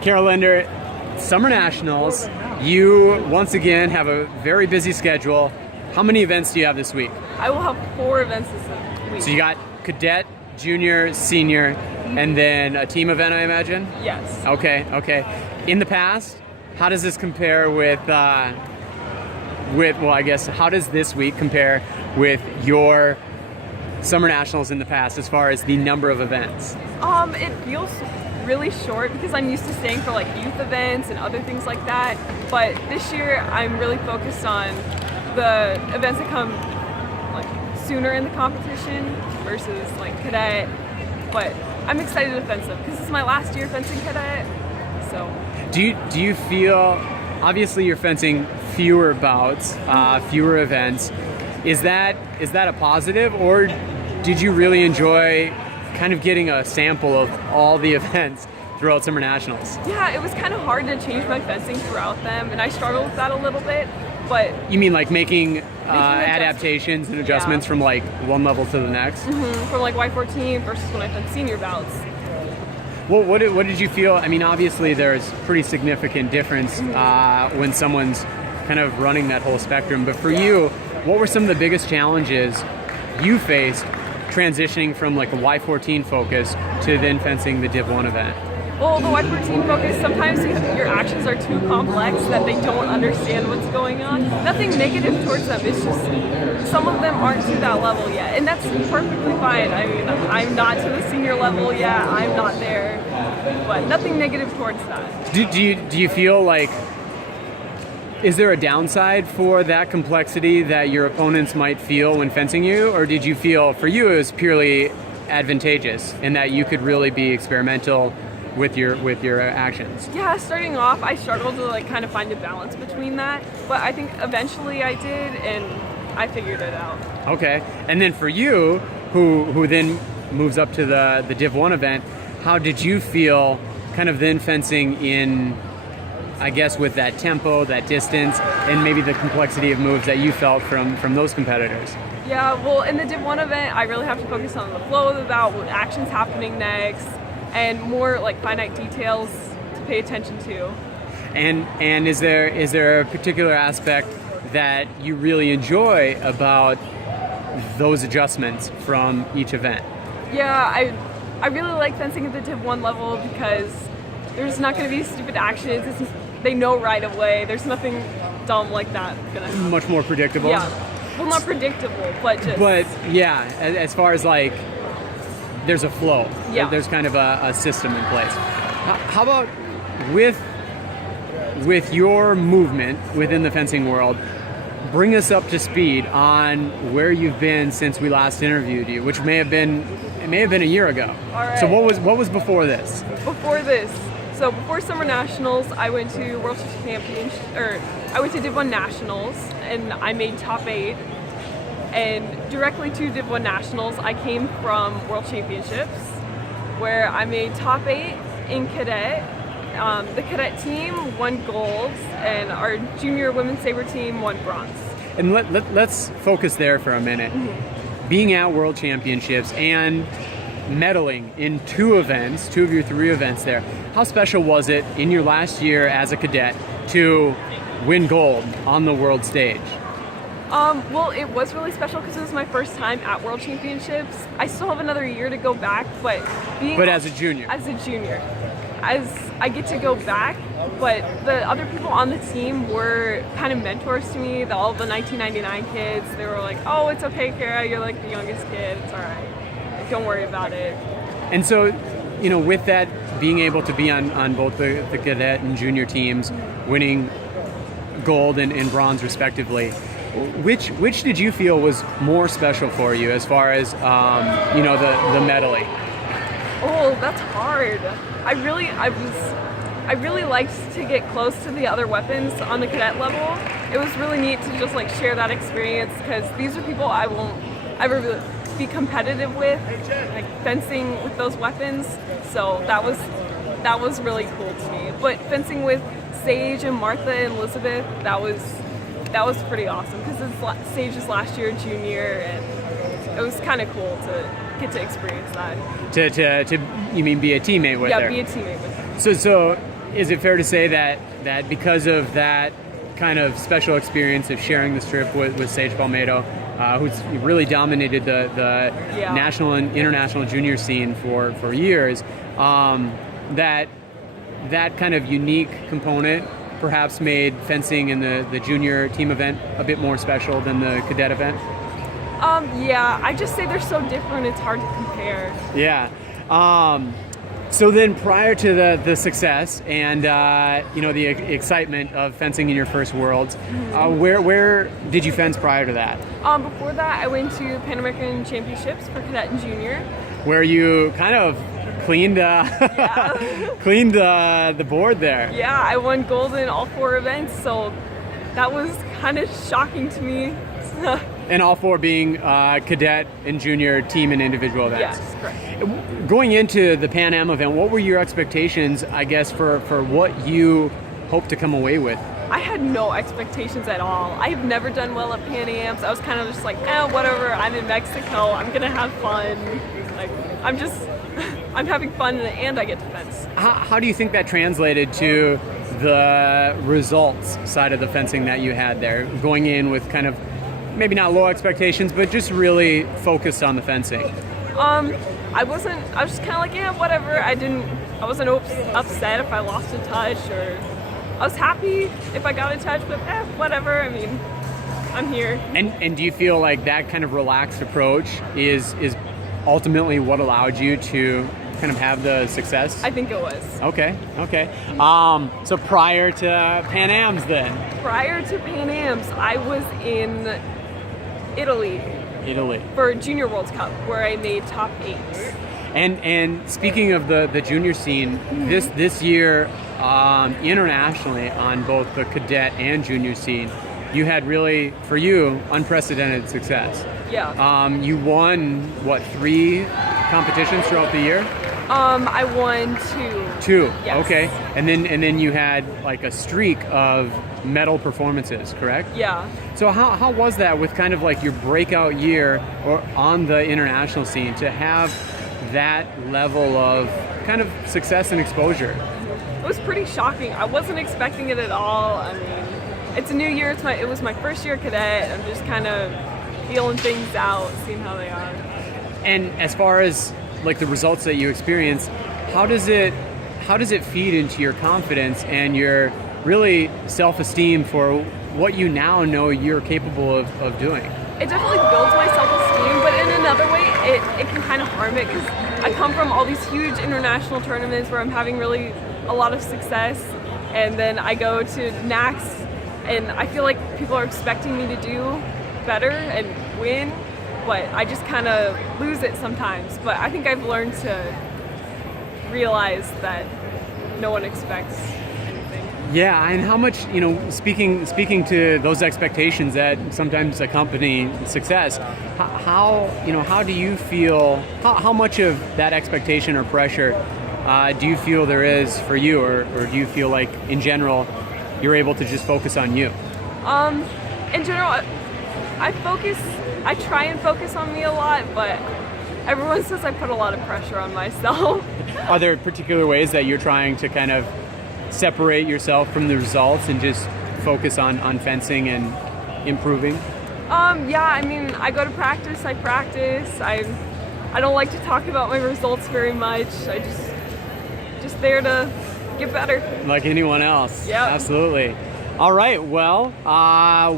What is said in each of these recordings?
Carol Linder, Summer Nationals. You, once again, have a very busy schedule. How many events do you have this week? I will have 4 events this week. So you got cadet, junior, senior, and then a team event, I imagine? Yes. Okay. In the past, how does this compare with well, I guess, how does this week compare with your Summer Nationals in the past as far as the number of events? It feels really short because I'm used to staying for like youth events and other things like that. But this year I'm really focused on the events that come like sooner in the competition versus like cadet. But I'm excited to fence them because it's my last year fencing cadet. So do you feel, obviously you're fencing fewer bouts, fewer events. Is that a positive, or did you really enjoy kind of getting a sample of all the events throughout Summer Nationals? Yeah, it was kind of hard to change my fencing throughout them, and I struggled with that a little bit. But you mean like making adaptations and adjustments from like one level to the next? Mm-hmm. From like Y14 versus when I fenced senior bouts. Well, what did you feel? I mean, obviously there's pretty significant difference when someone's kind of running that whole spectrum. But for you, what were some of the biggest challenges you faced transitioning from like a Y14 focus to then fencing the Div 1 event? Well, the Y14 focus, sometimes your actions are too complex that they don't understand what's going on. Nothing negative towards them, it's just some of them aren't to that level yet, and that's perfectly fine. I mean, I'm not to the senior level yet, I'm not there, but nothing negative towards that. Do you feel like, is there a downside for that complexity that your opponents might feel when fencing you, or did you feel for you it was purely advantageous in that you could really be experimental with your actions? Yeah, starting off, I struggled to like kind of find a balance between that, but I think eventually I did, and I figured it out. Okay, and then for you, who then moves up to the Div 1 event, how did you feel kind of then fencing in, I guess, with that tempo, that distance, and maybe the complexity of moves that you felt from those competitors? Yeah, well, in the Div 1 event, I really have to focus on the flow of the bout, what action's happening next, and more like finite details to pay attention to. And is there a particular aspect that you really enjoy about those adjustments from each event? Yeah, I really like fencing at the Div 1 level because there's not going to be stupid actions. They know right away. There's nothing dumb like that gonna happen. Much more predictable. Yeah, well, not predictable, but just. But yeah, as far as like, there's a flow. Yeah. There's kind of a system in place. How about with your movement within the fencing world? Bring us up to speed on where you've been since we last interviewed you, which may have been a year ago. All right. So what was before this? So before Summer Nationals, I went to World Championship, or I went to Div 1 Nationals, and I made top 8. And directly to Div 1 Nationals, I came from World Championships, where I made top 8 in cadet. The cadet team won gold, and our junior women's saber team won bronze. And let's focus there for a minute. Mm-hmm. Being at World Championships and medaling in 2 events, 2 of your 3 events there, how special was it in your last year as a cadet to win gold on the world stage? Well, it was really special because it was my first time at World Championships. I still have another year to go back, but as a junior. As I get to go back, but the other people on the team were kind of mentors to me. All the 1999 kids, they were like, "Oh, it's okay, Kara, you're like the youngest kid, it's all right. Like, don't worry about it." And so, with that, being able to be on both the cadet and junior teams, winning gold and bronze respectively, which did you feel was more special for you as far as the medaling? Oh, that's hard. I really liked to get close to the other weapons on the cadet level. It was really neat to just like share that experience because these are people I won't ever really be competitive with, like fencing with those weapons. So that was really cool to me. But fencing with Sage and Martha and Elizabeth, that was pretty awesome because it's Sage's last year junior, and it was kind of cool to get to experience that. To you mean be a teammate with her? Yeah, be a teammate with her. So is it fair to say that because of that kind of special experience of sharing the strip with Sage Palmetto, who's really dominated the national and international junior scene for years, that kind of unique component perhaps made fencing in the junior team event a bit more special than the cadet event? Yeah, I just say they're so different, it's hard to compare. Yeah. So then prior to the success and the excitement of fencing in your first Worlds, where did you fence prior to that? Before that, I went to Pan American Championships for cadet and junior. Where you kind of cleaned cleaned the board there. Yeah, I won gold in all 4 events, so that was kind of shocking to me. And all 4 being cadet and junior team and individual events. Yes, correct. Going into the Pan Am event, what were your expectations, I guess, for what you hope to come away with? I had no expectations at all. I've never done well at Pan Ams. I was kind of just like, whatever, I'm in Mexico, I'm gonna have fun. Like, I'm having fun and I get to fence. How do you think that translated to the results side of the fencing that you had there? Going in with kind of, maybe not low expectations, but just really focused on the fencing. I was just kind of like, whatever. I wasn't upset if I lost a touch, or I was happy if I got a touch, but whatever. I mean, I'm here. And do you feel like that kind of relaxed approach is ultimately what allowed you to kind of have the success? I think it was. Okay. So prior to Pan Ams then? Prior to Pan Ams, I was in Italy for Junior World Cup, where I made top 8. And speaking of the junior scene, this year internationally on both the cadet and junior scene, you had really, for you, unprecedented success. Yeah. You won, 3 competitions throughout the year? I won 2. 2, yes. Okay. And then you had like a streak of medal performances, correct? Yeah. So how was that with kind of like your breakout year or on the international scene to have that level of kind of success and exposure? It was pretty shocking. I wasn't expecting it at all. I mean, it's a new year. It was my first year cadet. I'm just kind of feeling things out, seeing how they are. And as far as like the results that you experienced, how does it feed into your confidence and your really self-esteem for what you now know you're capable of doing? It definitely builds my self-esteem, but in another way, it can kind of harm it, because I come from all these huge international tournaments where I'm having really a lot of success, and then I go to NACS, and I feel like people are expecting me to do better and win, but I just kind of lose it sometimes. But I think I've learned to realize that no one expects anything. Yeah, and how much, speaking to those expectations that sometimes accompany success, how do you feel, how much of that expectation or pressure do you feel there is for you, or do you feel like in general you're able to just focus on you? In general, I try and focus on me a lot, but everyone says I put a lot of pressure on myself. Are there particular ways that you're trying to kind of separate yourself from the results and just focus on fencing and improving? Yeah, I mean, I go to practice, I practice. I don't like to talk about my results very much. I just there to get better. Like anyone else. Yeah. Absolutely. All right. Well,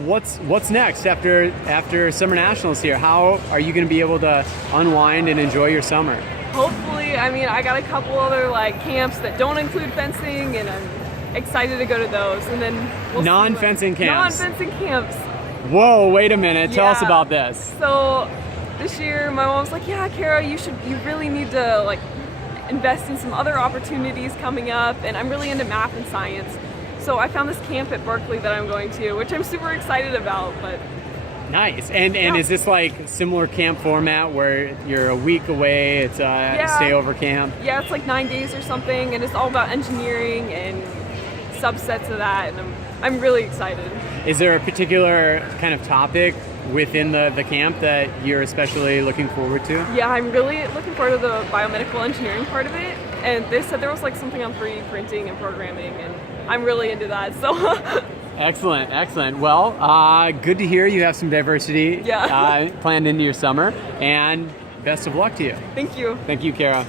what's next after Summer Nationals here? How are you going to be able to unwind and enjoy your summer? Hopefully. I mean, I got a couple other camps that don't include fencing, and I'm excited to go to those. And then we'll non-fencing camps. Non-fencing camps. Whoa! Wait a minute. Tell us about this. So this year, my mom's like, "Yeah, Kara, you really need to invest in some other opportunities coming up." And I'm really into math and science. So I found this camp at Berkeley that I'm going to, which I'm super excited about. But nice. And is this like similar camp format where you're a week away? It's a stay over camp. Yeah, it's like 9 days or something, and it's all about engineering and subsets of that. And I'm really excited. Is there a particular kind of topic within the camp that you're especially looking forward to? Yeah, I'm really looking forward to the biomedical engineering part of it. and they said there was like something on 3D printing and programming, and I'm really into that. So Excellent, excellent. Well, good to hear you have some diversity Yeah. planned into your summer, and best of luck to you. thank you. Thank you, Kara.